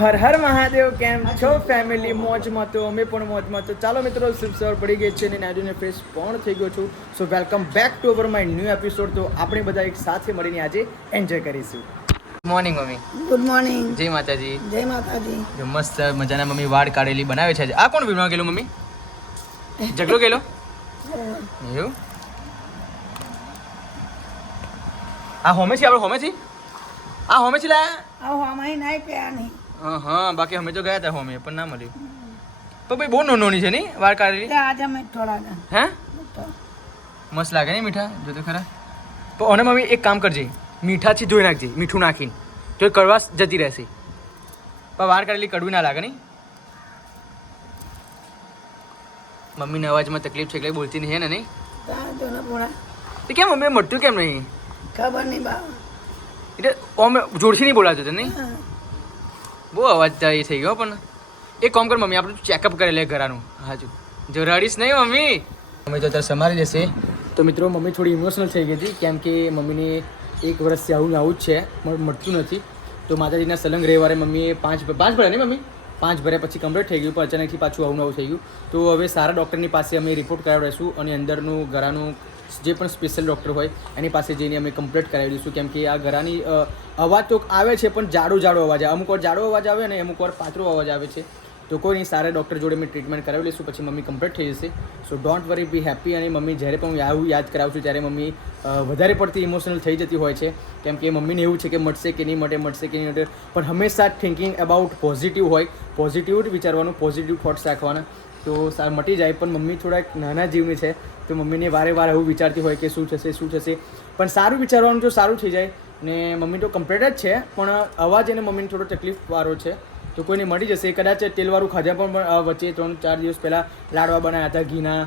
હર હર મહાદેવ કેમ છો ફેમિલી મોજમાં તો અમે પણ મોજમાં તો ચાલો મિત્રો શુભ સવાર પડી ગઈ છે અને નાજુને ફ્રેશ પણ થઈ ગયો છું. So welcome back to our my new episode તો આપણે બધા એક સાથે મળીને આજે એન્જોય કરીશું. Morning mummy. ગુડ મોર્નિંગ જય માતાજી. જય માતાજી. જો મસ્ત મજાના મમ્મી વાળ કાઢેલી બનાવે છે. આ કોણ વીણવા ગયેલું મમ્મી? ઝઘડો ગયેલો? એવું? આ હોમે છે આપણે હોમે છે આ હોમે છે લાયા આ અમારી નાઈ પ્યા નહીં હા હા બાકી અમે તો ગયા હતા હોમે પણ ના મળ્યું. પણ ભાઈ બહુ નોની છે નહીં વાર કાઢેલી આજે અમે થોડા હે? મસ્ત લાગે નહીં મીઠા? જો તો ખરા. પણ અને મમ્મી એક કામ કરજે મીઠાથી ધોઈ નાખજે મીઠું નાખીને. તો એ કડવાશ જતી રહેશે. પણ વાર કાઢેલી કડવી ના લાગે નહીં. મમ્મીને અવાજમાં તકલીફ છે એટલે બોલતી નહીં ને નહીં? તો કેમ મમ્મી મળતું કેમ નહીં? ખબર નહીં બા. એટલે ઓમ જોરથી નહીં બોલાતું તને? નહીં. બહુ અવાજ તારી થઈ ગયો પણ એક કોમ કર મમ્મી, આપણે ચેકઅપ કરી લે ઘરાનું. હાજુ જરાડીશ નહીં મમ્મી. મમ્મી તો અત્યારે સમારી જશે. તો મિત્રો, મમ્મી થોડી ઇમોશનલ થઈ ગઈ હતી, કેમ કે મમ્મીને એક વર્ષથી આવું આવું જ છે મળતું નથી. તો માતાજીના સલંગ રવિવારે મમ્મીએ પાંચ પાંચ ભર્યા નહીં મમ્મી? પાંચ ભર્યા પછી કમ્પ્લીટ થઈ ગયું, પણ અચાનકથી પાછું આવું નવું થઈ ગયું. તો હવે સારા ડૉક્ટરની પાસે અમે રિપોર્ટ કરાવડાવીશું અને અંદરનું ગરાનું જે પણ સ્પેશિયલ ડૉક્ટર હોય, એની પાસે જઈને અમે કમ્પ્લીટ કરાવી દઈશું. કેમ કે આ ગરાની અવાજ તો આવે છે, પણ જાડો જાડો અવાજ આવે. અમુક વાર જાડો અવાજ આવે ને અમુક વાર પાતળો અવાજ આવે છે. તો કોઈ નહીં સારા ડૉક્ટર જોડે મેં ટ્રીટમેન્ટ કરાવી લઈશું પછી મમ્મી કમ્પ્લીટ થઈ જશે? So don't worry be happy અને મમ્મી જ્યારે પણ હું આવું યાદ કરાવું છું, ત્યારે મમ્મી વધારે પડતી ઇમોશનલ થઈ જતી હોય છે. કેમ કે મમ્મીને એવું છે કે મળશે કે નહીં મળે, મળશે કે નહીં મળે. પણ હંમેશા થિંકિંગ અબાઉટ પોઝિટિવ હોય. પોઝિટિવ જ વિચારવાનું પોઝિટિવ થોટ્સ રાખવાના. તો સાર, મટી જાય, પણ મમ્મી થોડાક નાના જીવની છે. તો મમ્મીને વારે વાર એવું વિચારતી હોય કે શું થશે શું થશે. પણ સારું વિચારવાનું જો સારું થઈ જાય, ને મમ્મી તો કમ્પ્લીટ જ છે, પણ અવાજ એને મમ્મીને થોડો તકલીફ વાળો છે. તો કોઈને મળી જશે. કદાચ તેલવાળું ખાધા પણ વચ્ચે ત્રણ ચાર દિવસ પહેલાં લાડવા બનાવ્યા હતા, ઘીના,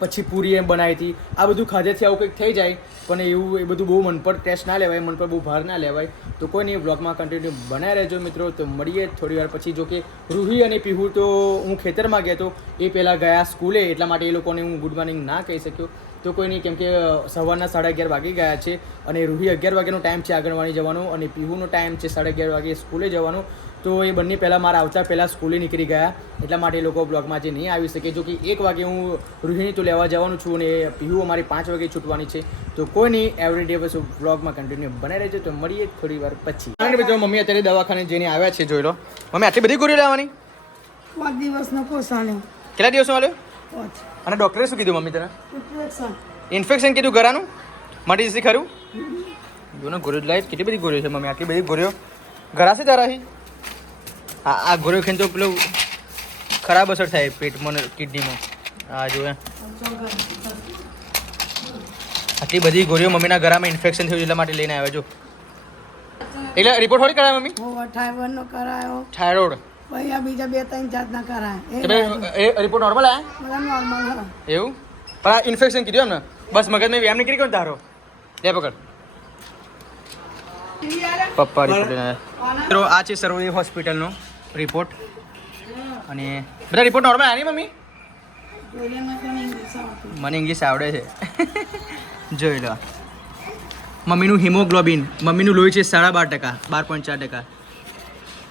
પછી પૂરી એમ બનાવી હતી. આ બધું ખાધેથી આવું કંઈક થઈ જાય, પણ એવું, એ બધું બહુ મન પર ટેસ્ટ ના લેવાય મન પર બહુ ભાર ના લેવાય. તો કોઈ નહીં બ્લોગમાં કન્ટિન્યુ બનાવી રહેજો મિત્રો. તો મળીએ થોડી વાર પછી. જો કે રૂહી અને પીહુ તો હું ખેતરમાં ગયો તો એ પહેલાં ગયા સ્કૂલે, એટલા માટે એ લોકોને હું ગુડ મોર્નિંગ ના કહી શક્યો. તો કોઈ નહીં કેમ કે સવારના સાડા અગિયાર વાગી ગયા છે અને રૂહી અગિયાર વાગ્યાનો ટાઈમ છે આંગણવાડી જવાનો અને પીહુનો ટાઈમ છે સાડા અગિયાર વાગે સ્કૂલે જવાનો. તો એ બંને પહેલાં મારા આવતા પહેલાં સ્કૂલે નીકળી ગયા. એટલા માટે એ લોકો બ્લોગમાં જે નહીં આવી શકે જો કે એક વાગે હું રૂહિણી તો લેવા જવાનું છું અને પીહુ અમારી પાંચ વાગે છૂટવાની છે. તો કોઈ નહીં એવરી ડે બસ બ્લોગમાં કન્ટિન્યુ બનાવી રહેજો. તો મળીએ થોડી વાર પછી. મિત્રો મમ્મી અત્યારે દવાખાને જઈને આવ્યા છે જોઈ લો. મમ્મી આટલી બધી ગોળીઓ લેવાની? પાંચ દિવસનો કોર્સ આલ્યો કેટલા દિવસો આવ્યો અને ડૉક્ટરે શું કીધું મમ્મી તને? ઇન્ફેક્શન કીધું ઘરાનું? મટી જશે ખરું? જો ને ગોળીઓ લાઈટ કેટલી બધી ગોળીઓ છે મમ્મી. આટલી બધી ગોળીઓ. ઘરાશે તારાથી આ ગોળીઓ ખેંચો પેલું ખરાબ અસર થાય પેટમાં કિડનીમાં. આ જો એ. આટલી બધી ગોળીઓ મમ્મીના ઘરમાં ઇન્ફેક્શન થયું એટલા માટે લઈને આવ્યા જો. એટલે રિપોર્ટ થોડી કરાય મમ્મી? હું નો કરાયો. થાઇરોઇડ ભાઈ આ બીજા બે ત્રણ જાતના કરાય. એ રિપોર્ટ નોર્મલ આયા? બધા નોર્મલ એવું? પણ આ ઇન્ફેક્શન કીધું એમ ને બસ મગજમાં વ્યાયામ નીકળી ગયો તારો? લે પકડ. પપ્પા રિપોર્ટ મિત્રો આ છે સરોવરી હોસ્પિટલનો રિપોર્ટ અને બધા રિપોર્ટ નોર્મલ આની મમ્મી? મને ઇંગ્લિશ આવડે છે. જોઈ લો. મમ્મીનું હિમોગ્લોબિન. મમ્મીનું લોહી છે સાડા બાર ટકા, બાર પોઈન્ટ ચાર ટકા.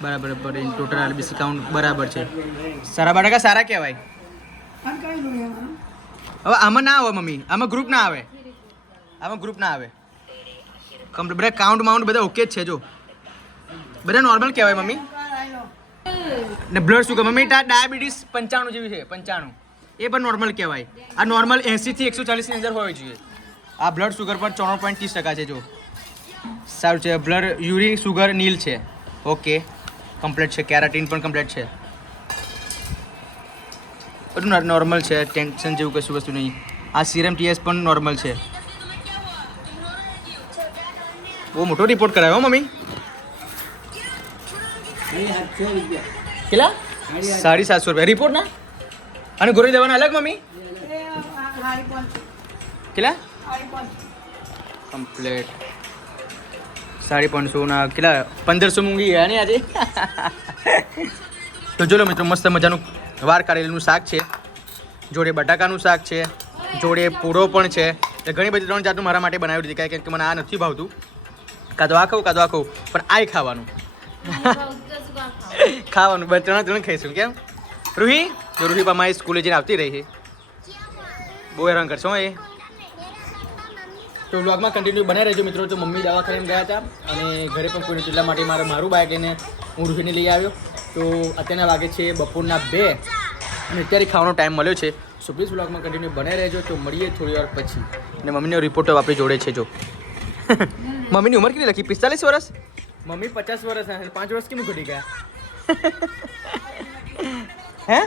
બરાબર બરાબર. ટોટલ આરબીસી કાઉન્ટ બરાબર છે. સારા બાર ટકા સારા કહેવાય. હવે આમાં ના આવે મમ્મી. આમાં ગ્રુપ ના આવે. આમાં ગ્રુપ ના આવે. કમ્પ્લીટ બધા કાઉન્ટ માઉન્ટ બધા ઓકે જ છે, જો. બધા નોર્મલ કહેવાય, મમ્મી. ને બ્લડ શુગર મમ્મી ડાયાબિટીસ પંચાણું જેવી છે, પંચાણું. એ પણ નોર્મલ કહેવાય. આ નોર્મલ એંસીથી એકસો ચાલીસની અંદર હોવી જોઈએ. આ બ્લડ શુગર પણ ચોણું પોઈન્ટ ત્રીસ ટકા છે, જો. સારું છે બ્લડ યુરિન શુગર નીલ છે. ઓકે કમ્પ્લીટ છે કેરાટીન પણ કમ્પ્લીટ છે. બધું નોર્મલ છે ટેન્શન જેવું કશું વસ્તુ નહીં. આ સીરમ ટીએસ પણ નોર્મલ છે. બહુ મોટો રિપોર્ટ કરાયો હો, મમ્મી. કેટલા? સાડી સાતસો રૂપિયા. રિપોર્ટ ના? અને ગોરી દેવાના અલગ મમ્મી? કેટલા? કમ્પ્લેટ સાડી પાંચસો ના કેટલા? પંદરસો મૂંગી ગયા ને આજે? તો જો મિત્રો મસ્ત મજાનું વાર કાઢેલું શાક છે. જોડે બટાકાનું શાક છે. જોડે પૂરો પણ છે. એટલે ઘણી બધી ત્રણ જાતનું મારા માટે બનાવી દીધી. કારણ કે મને આ નથી ભાવતું. કાં તો આ ખાવું કાં તો આ ખાવું પણ આ ખાવાનું. ખાવાનું બે ત્રણ ત્રણ ખાઈશું કેમ? રૂહી? જો રૂહી પા મારી સ્કૂલે જઈને આવતી રહી બહુ હેરાન કરશો એ. તો વ્લોગમાં કન્ટિન્યુ બનાવી રહેજો મિત્રો. તો મમ્મી દવાખાને ગયા હતા અને ઘરે પણ કોઈ એટલા માટે મારે મારું બાઇક લઈને હું રૂહીને લઈ આવ્યો. તો અત્યારના વાગે છે બપોરના બે અને અત્યારે ખાવાનો ટાઈમ મળ્યો છે. સો પ્લીઝ વ્લોગમાં કન્ટિન્યુ બનાવી રહેજો. તો મળીએ થોડી વાર પછી. અને મમ્મીનો રિપોર્ટ આપણી જોડે છે જો. મમ્મીની ઉંમર કેટલી લખી? પિસ્તાલીસ વર્ષ? મમ્મી પચાસ વર્ષ પાંચ વર્ષ કેમ ઘટી ગયા? હે?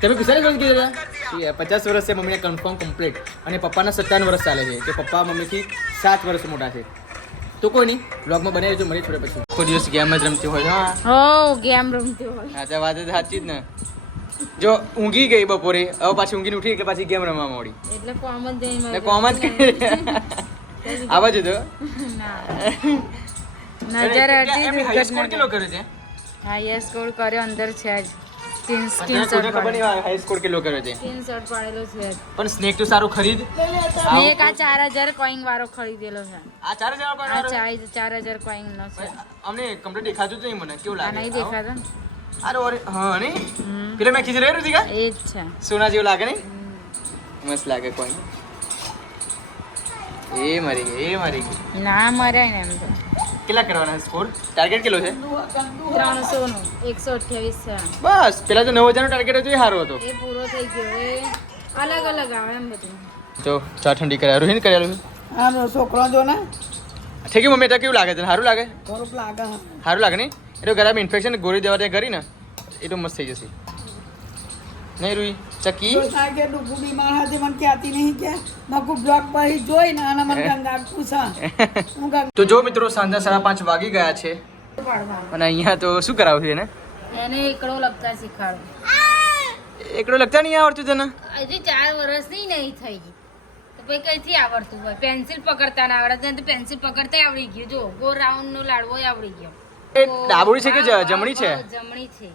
તમે ગુજરાતી વર્ષ કીધું હતા પચાસ વર્ષ છે મમ્મીને કન્ફર્મ કમ્પ્લીટ અને પપ્પાના સત્તાવન વર્ષ ચાલે છે કે પપ્પા મમ્મીથી સાત વર્ષ મોટા છે. તો કોઈ નહીં બ્લોગમાં બને રહેજો મળી થોડે પછી. કોઈ દિવસ ગેમ જ રમતી હોય. હા. ગેમ રમતી હોય. સાચા વાત સાચી જ ને. જો ઊંઘી ગઈ બપોરે. હવે પાછી ઊંઘીને ઉઠી એટલે પાછી ગેમ રમવા મોડી. એટલે કોમ જ જઈને કોમ જ આવા જ તો નજર એમની કેટલો કર્યો છે? હાઈએસ્ટ સ્કોર કર્યો અંદર છે જ. સ્ક્રીન અત્યારે સ્ક્રીન ખબર નહીં હાઈ સ્કોર કેટલો કર્યો છે. સ્ક્રીન શોટ પાડેલો છે પણ સ્નેક તો સારું ખરીદ. મેં આ ચાર કોઈન વાળો ખરીદેલો છે. આ ચાર હજાર કોઈ આ ચાર ચાર હજાર કોઈન નો છે. અમને કમ્પ્લીટ દેખાતું જ નહીં મને. કેવું આ નહીં દેખાતો ને? અરે અરે હા ને હમ. મેં ખીચડી રહ્યું કા એ જ છે. સોના જેવું લાગે નહીં? મસ્ત લાગે કોઈ એ મરી ગઈ એ મરી ગઈ. ના મરાય ને એમ તો. કેટલા કરવાના સ્કોર ટાર્ગેટ કેટલો છે? ત્રણસો નું એકસો અઠ્યાવીસ છે. બસ પેલા તો નવ હજારનો ટાર્ગેટ હતો એ સારો હતો. એ પૂરો થઈ ગયો એ અલગ અલગ આવે એમ બધું. જો ચા ઠંડી કરાય રોહિન? કરેલું આ છોકરો જો ને. થઈ ગયું મમ્મી તો કેવું લાગે છે? સારું લાગે? સારું લાગે સારું લાગે નહીં? એટલે તો ગરાબ ઇન્ફેક્શન ગોળી દેવા ત્યાં કરી ને એ તો મસ્ત થઈ જશે. નહીં રૂઈ? ચકી? થાય કે બીમાર હતી મને કહેતી નહીં કે? નકુ બ્લોક પર જોઈ ને અને મને ગંગા પૂછા તો જો મિત્રો સાંજના સાડા પાંચ વાગી ગયા છે. અને અહીંયા તો શું કરાવું છે એને? એને એકડો લગતા શીખવાડું. એકડો લગતા નહીં આવડતું તને? હજી ચાર વર્ષની નહીં થઈ. તો પછી કઈથી આવડતું હોય? પેન્સિલ પકડતા ના આવડે. તો પેન્સિલ પકડતા આવડી ગયું. જો ગો રાઉન્ડ નો લાડવો આવડી ગયો. ડાબોડી છે કે જમણી છે? જમણી છે.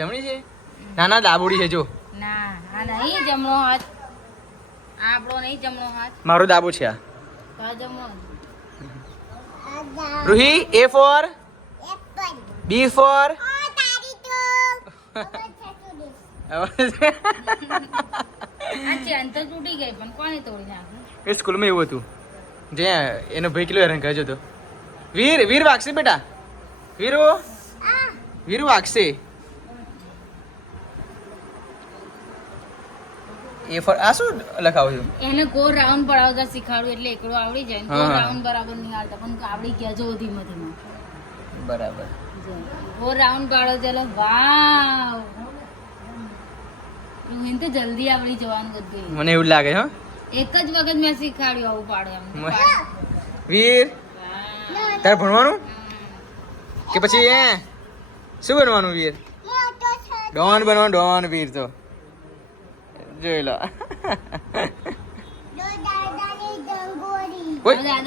જમણી છે? ના ના ડાબોડી છે જો. ના આ નહીં જમણો હાથ. આ આપણો નહીં જમણો હાથ. મારો ડાબો છે આ. તો આ જમણો રૂહી એ ફોર. B four. સ્કૂલમાં એવું હતું. જે એનો ભાઈ કિલો હેરાન કરજો તો વીર વીર વાગશે બેટા. વીરો. વીર વાગશે. એ ફોર આ શું લખાવું છું? એને ગોળ રાઉન્ડ પડાવતા શીખાડું એટલે એકડો આવડી જાય હા. રાઉન્ડ બરાબર નહીં આવતા પણ આવડી ગયા જો ધીમે ધીમે બરાબર. જો. રાઉન્ડ પાડો ચાલો વાવ. રોહિન તો જલ્દી આવડી જવાનું બધું મને એવું લાગે હો. એક જ વખત મેં શીખવાડ્યું આવું પાડો એમ. વીર તાર ભણવાનું? કે પછી એ? શું બનવાનું વીર? ડોન બનવાનું ડોન વીર તો. જોઈ લો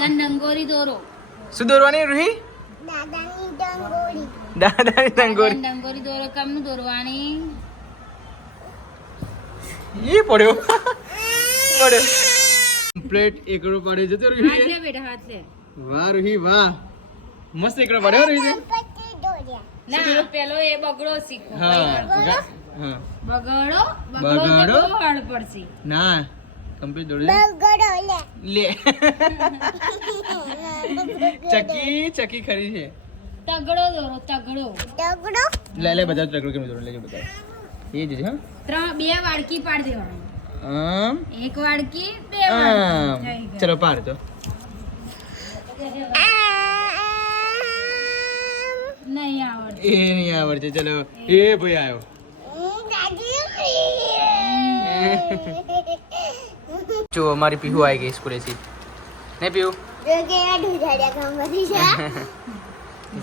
ડંગોરી દોરો. શું દોરવાની રૂહી? દાદાની તંગોરી ડંગોરી દોરો કેમનું દોરવાની? એ પડ્યો. પડ્યો. કમ્પ્લેટ એકડો પાડે જતો હાથ લે બેટા હાથ લે. વાહ રૂહી વાહ. મસ્ત એકડો પાડ્યો રૂહી. ના પેલો એ બગડો શીખો. હા. બગડો બગડો બગડો? hard પડશે. ના કમ્પ્લીટ દોડી લે. ચકી ચકી ખરી છે. તગડો દોરો તગડો. લે લે બધા તગડો કેમ દોરો? લેજો બધા. એ જ છે હા. ત્રણ બે વાડકી પાડ દેવાની. આમ. એક વાડકી બે આમ. વાડકી ચલો પાડ તો. નહીં આવડે એ નહીં આવડે ચલો એ ભાઈ આવ્યો. જો અમારી પીહુ આવી ગઈ સ્કૂલેથી નહીં પીહુ?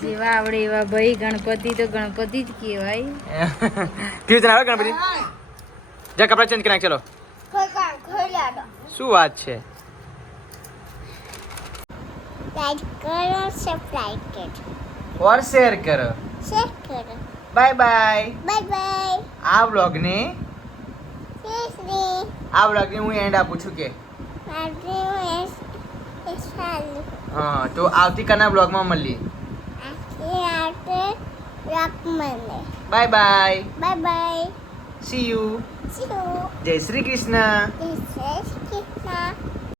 જેવા આવડે એવા ભાઈ ગણપતિ તો ગણપતિ જ કહેવાય. કેવી તને આવે ગણપતિ? જા કપડા ચેન્જ કરી નાખ ચલો. શું વાત છે? લાઈક કરો સબસ્ક્રાઇબ કરો. ઓર શેર કરો. શેર કરો. બાય બાય બાય બાય આ વ્લોગને સીસી આ વ્લોગને હું એન્ડ આપું છું કે. હા તો આવતીકાલના બ્લોગમાં મળીએ. Bye bye bye bye see you see you જય શ્રી કૃષ્ણ. જય શ્રી કૃષ્ણ.